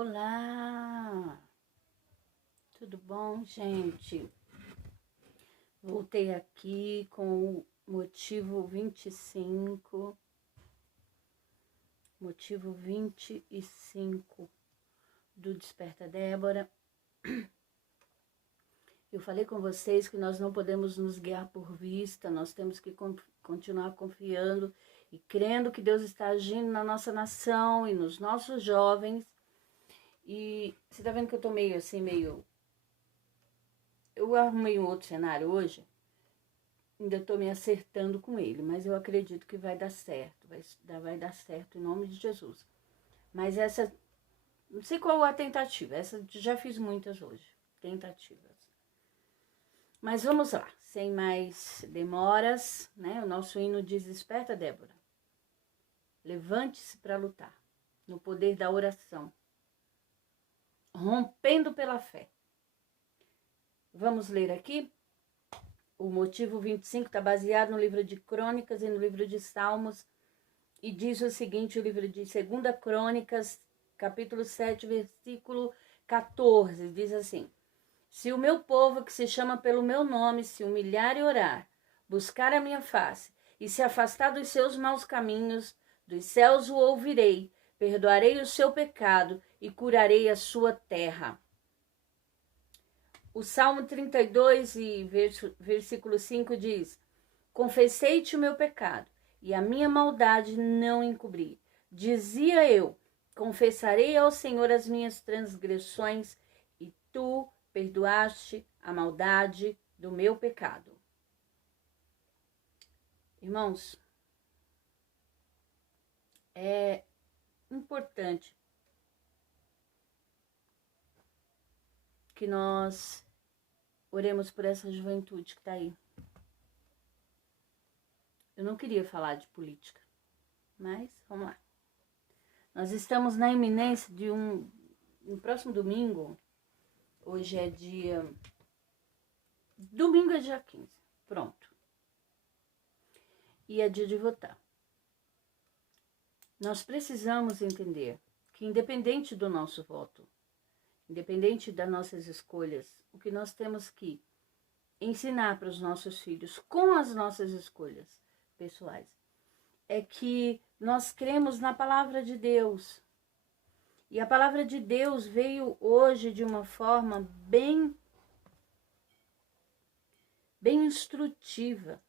Olá, tudo bom, gente? Voltei aqui com o motivo 25 do Desperta Débora. Eu falei com vocês que nós não podemos nos guiar por vista, nós temos que continuar confiando e crendo que Deus está agindo na nossa nação e nos nossos jovens. E você tá vendo que eu tô meio Eu arrumei um outro cenário hoje, ainda tô me acertando com ele, mas eu acredito que vai dar certo, vai dar certo em nome de Jesus. Mas essa, não sei qual a tentativa, essa já fiz muitas hoje, tentativas. Mas vamos lá, sem mais demoras, né? O nosso hino diz: Desperta, Débora. Levante-se para lutar, no poder da oração, rompendo pela fé. Vamos ler aqui? O motivo 25 está baseado no livro de Crônicas e no livro de Salmos, e diz o seguinte, o livro de 2 Crônicas, capítulo 7, versículo 14, diz assim: Se o meu povo, que se chama pelo meu nome, se humilhar e orar, buscar a minha face, e se afastar dos seus maus caminhos, dos céus o ouvirei, perdoarei o seu pecado e curarei a sua terra. O Salmo 32, versículo 5 diz: Confessei-te o meu pecado, e a minha maldade não encobri. Dizia eu: confessarei ao Senhor as minhas transgressões, e tu perdoaste a maldade do meu pecado. Irmãos, é importante que nós oremos por essa juventude que está aí. Eu não queria falar de política, mas vamos lá. Nós estamos na iminência de no próximo domingo. Hoje é domingo é dia 15, pronto. E é dia de votar. Nós precisamos entender que, independente do nosso voto, independente das nossas escolhas, o que nós temos que ensinar para os nossos filhos com as nossas escolhas pessoais é que nós cremos na palavra de Deus. E a palavra de Deus veio hoje de uma forma bem instrutiva.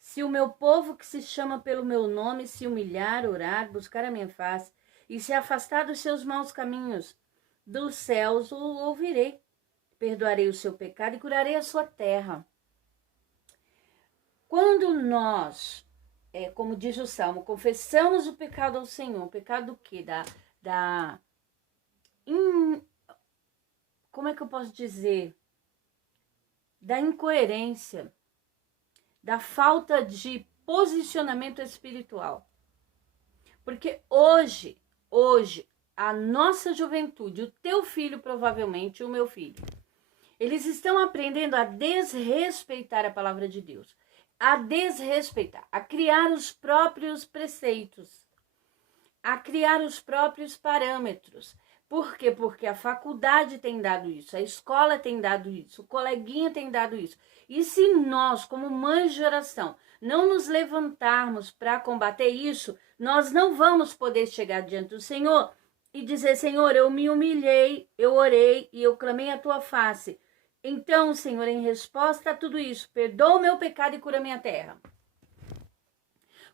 Se o meu povo, que se chama pelo meu nome, se humilhar, orar, buscar a minha face e se afastar dos seus maus caminhos, dos céus o ouvirei, perdoarei o seu pecado e curarei a sua terra. Quando nós, como diz o Salmo, confessamos o pecado ao Senhor, o pecado do quê? Como é que eu posso dizer? Da incoerência, da falta de posicionamento espiritual. Porque hoje, a nossa juventude, o teu filho provavelmente, o meu filho, eles estão aprendendo a desrespeitar a palavra de Deus, a desrespeitar, a criar os próprios preceitos, a criar os próprios parâmetros. Por quê? Porque a faculdade tem dado isso, a escola tem dado isso, o coleguinha tem dado isso. E se nós, como mães de oração, não nos levantarmos para combater isso, nós não vamos poder chegar diante do Senhor e dizer: Senhor, eu me humilhei, eu orei e eu clamei a tua face. Então, Senhor, em resposta a tudo isso, perdoa o meu pecado e cura a minha terra.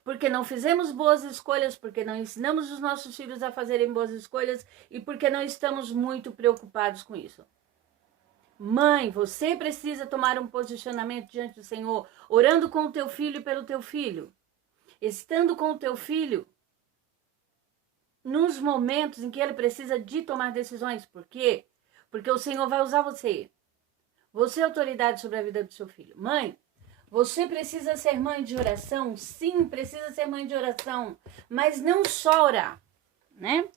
Porque não fizemos boas escolhas, porque não ensinamos os nossos filhos a fazerem boas escolhas e porque não estamos muito preocupados com isso. Mãe, você precisa tomar um posicionamento diante do Senhor, orando com o teu filho e pelo teu filho, estando com o teu filho nos momentos em que ele precisa de tomar decisões. Por quê? Porque o Senhor vai usar você. Você é autoridade sobre a vida do seu filho. Mãe, você precisa ser mãe de oração? Sim, precisa ser mãe de oração. Mas não só orar, né?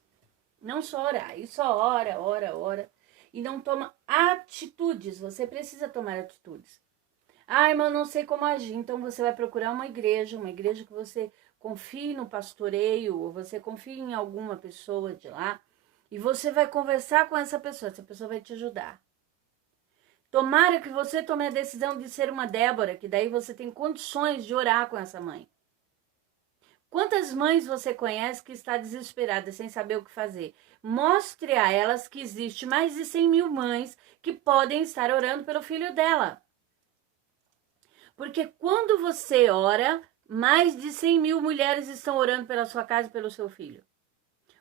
Não só orar. E só ora. E não toma atitudes. Você precisa tomar atitudes. Ah, irmã, não sei como agir. Então você vai procurar uma igreja que você confie no pastoreio, ou você confie em alguma pessoa de lá. E você vai conversar com essa pessoa vai te ajudar. Tomara que você tome a decisão de ser uma Débora, que daí você tem condições de orar com essa mãe. Quantas mães você conhece que está desesperada, sem saber o que fazer? Mostre a elas que existe mais de 100.000 mães que podem estar orando pelo filho dela. Porque quando você ora, mais de 100.000 mulheres estão orando pela sua casa e pelo seu filho.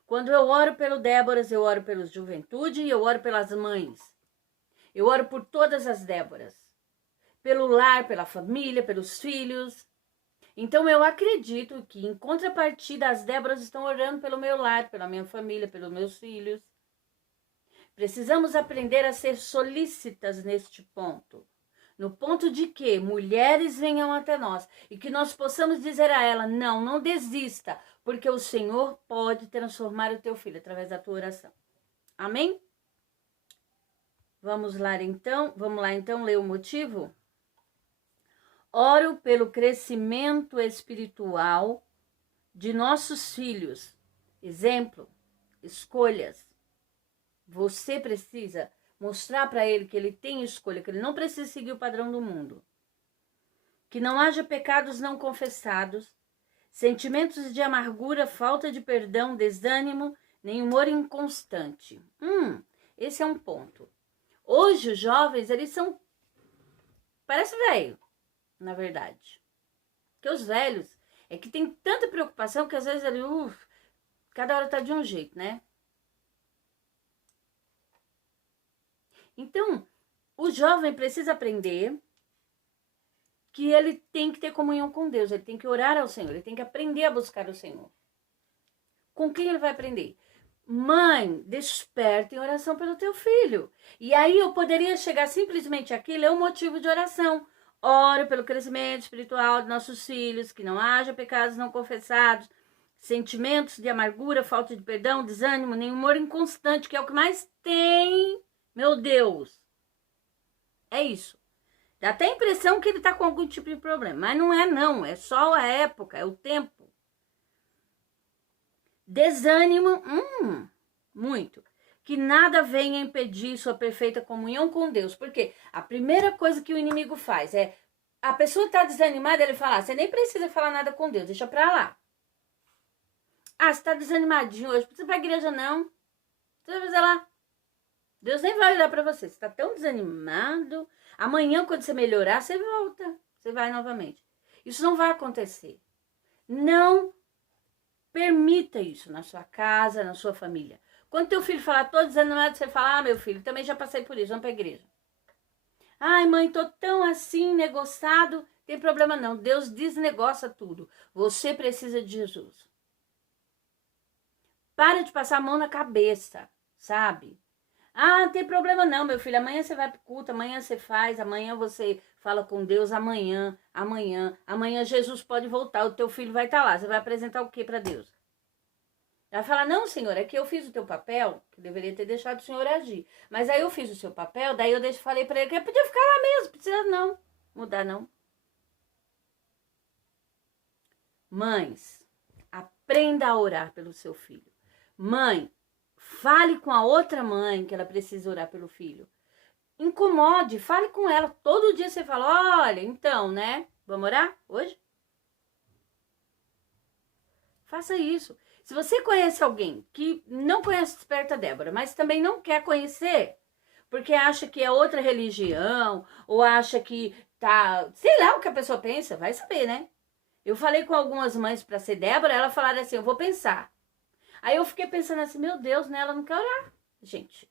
Quando eu oro pelo Déboras, eu oro pelos juventude e eu oro pelas mães. Eu oro por todas as Déboras. Pelo lar, pela família, pelos filhos. Então eu acredito que em contrapartida as Déboras estão orando pelo meu lar, pela minha família, pelos meus filhos. Precisamos aprender a ser solícitas neste ponto. No ponto de que mulheres venham até nós e que nós possamos dizer a ela, não desista, porque o Senhor pode transformar o teu filho através da tua oração. Amém? Vamos lá então ler o motivo? Oro pelo crescimento espiritual de nossos filhos. Exemplo, escolhas. Você precisa mostrar para ele que ele tem escolha, que ele não precisa seguir o padrão do mundo. Que não haja pecados não confessados, sentimentos de amargura, falta de perdão, desânimo, nem humor inconstante. Esse é um ponto. Hoje os jovens, eles são... Parece velho, na verdade. Porque os velhos é que tem tanta preocupação que às vezes ele... cada hora tá de um jeito, né? Então, o jovem precisa aprender que ele tem que ter comunhão com Deus, ele tem que orar ao Senhor, ele tem que aprender a buscar o Senhor. Com quem ele vai aprender? Mãe, desperta em oração pelo teu filho. E aí eu poderia chegar simplesmente aqui e ler um motivo de oração. Oro pelo crescimento espiritual de nossos filhos, que não haja pecados não confessados, sentimentos de amargura, falta de perdão, desânimo, nem humor inconstante, que é o que mais tem... Meu Deus, é isso. Dá até a impressão que ele tá com algum tipo de problema, mas não é não, é só a época, é o tempo. Desânimo, muito. Que nada venha impedir sua perfeita comunhão com Deus, porque a primeira coisa que o inimigo faz é, a pessoa tá desanimada, ele fala, você nem precisa falar nada com Deus, deixa pra lá. Você tá desanimadinho hoje, não precisa ir pra igreja não, você vai fazer lá. Deus nem vai olhar para você. Você está tão desanimado. Amanhã, quando você melhorar, você volta. Você vai novamente. Isso não vai acontecer. Não permita isso na sua casa, na sua família. Quando teu filho falar todo desanimado, você fala, meu filho, também já passei por isso, vamos para a igreja. Ai, mãe, tô tão assim, negociado. Tem problema não. Deus desnegoça tudo. Você precisa de Jesus. Para de passar a mão na cabeça, sabe? Não tem problema não, meu filho, amanhã você vai pro culto, amanhã você faz, amanhã você fala com Deus, amanhã Jesus pode voltar, o teu filho vai estar lá, você vai apresentar o que para Deus? Ela fala, não, senhor, é que eu fiz o teu papel, que deveria ter deixado o senhor agir, mas aí eu fiz o seu papel, daí eu falei para ele que ele podia ficar lá mesmo, precisa não, mudar não. Mães, aprenda a orar pelo seu filho. Mãe, fale com a outra mãe que ela precisa orar pelo filho. Incomode, fale com ela. Todo dia você fala, olha, então, né? Vamos orar hoje? Faça isso. Se você conhece alguém que não conhece Desperta Débora, mas também não quer conhecer, porque acha que é outra religião, ou acha que tá... Sei lá o que a pessoa pensa, vai saber, né? Eu falei com algumas mães para ser Débora, elas falaram assim, eu vou pensar. Aí eu fiquei pensando assim, meu Deus, né? Ela não quer orar, gente.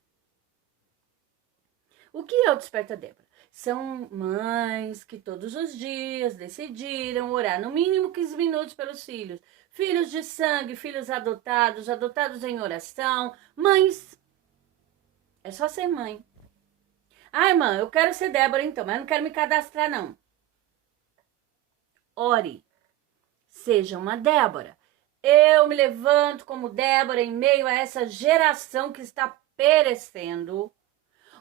O que é o Desperta Débora? São mães que todos os dias decidiram orar, no mínimo 15 minutos pelos filhos. Filhos de sangue, filhos adotados, adotados em oração. Mães. É só ser mãe. Irmã, eu quero ser Débora então, mas não quero me cadastrar não. Ore. Seja uma Débora. Eu me levanto como Débora em meio a essa geração que está perecendo.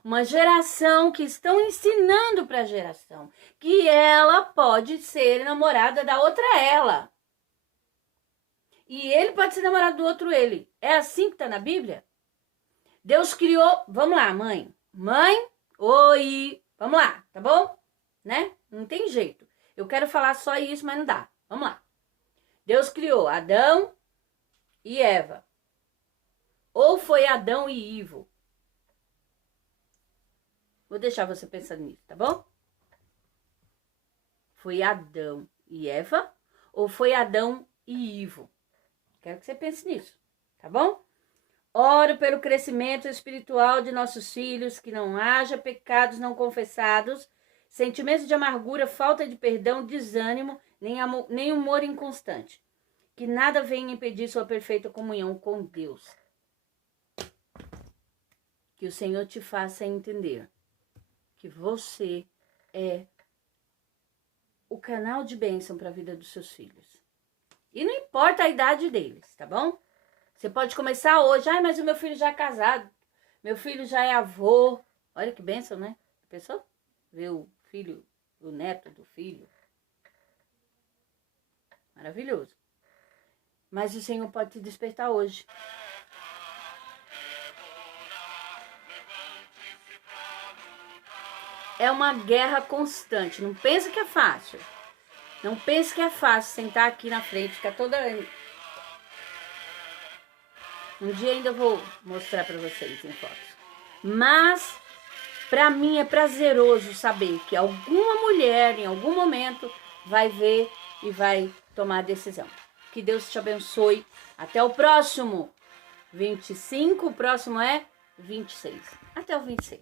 Uma geração que estão ensinando para a geração que ela pode ser namorada da outra ela. E ele pode ser namorado do outro ele. É assim que está na Bíblia? Deus criou... Vamos lá, mãe. Mãe, oi. Vamos lá, tá bom? Né? Não tem jeito. Eu quero falar só isso, mas não dá. Vamos lá. Deus criou Adão e Eva. Ou foi Adão e Ivo? Vou deixar você pensando nisso, tá bom? Foi Adão e Eva? Ou foi Adão e Ivo? Quero que você pense nisso, tá bom? Oro pelo crescimento espiritual de nossos filhos, que não haja pecados não confessados, sentimentos de amargura, falta de perdão, desânimo, nem humor inconstante. Que nada venha impedir sua perfeita comunhão com Deus. Que o Senhor te faça entender que você é o canal de bênção para a vida dos seus filhos. E não importa a idade deles, tá bom? Você pode começar hoje. Ai, mas o meu filho já é casado. Meu filho já é avô. Olha que bênção, né? Pensou? Ver o filho, o neto do filho. Maravilhoso. Mas o Senhor pode te despertar hoje. É uma guerra constante. Não pensa que é fácil. Não pense que é fácil sentar aqui na frente, ficar toda... Um dia ainda eu vou mostrar para vocês em fotos. Mas, para mim é prazeroso saber que alguma mulher, em algum momento, vai ver e vai tomar a decisão. Que Deus te abençoe. Até o próximo 25, o próximo é 26. Até o 26.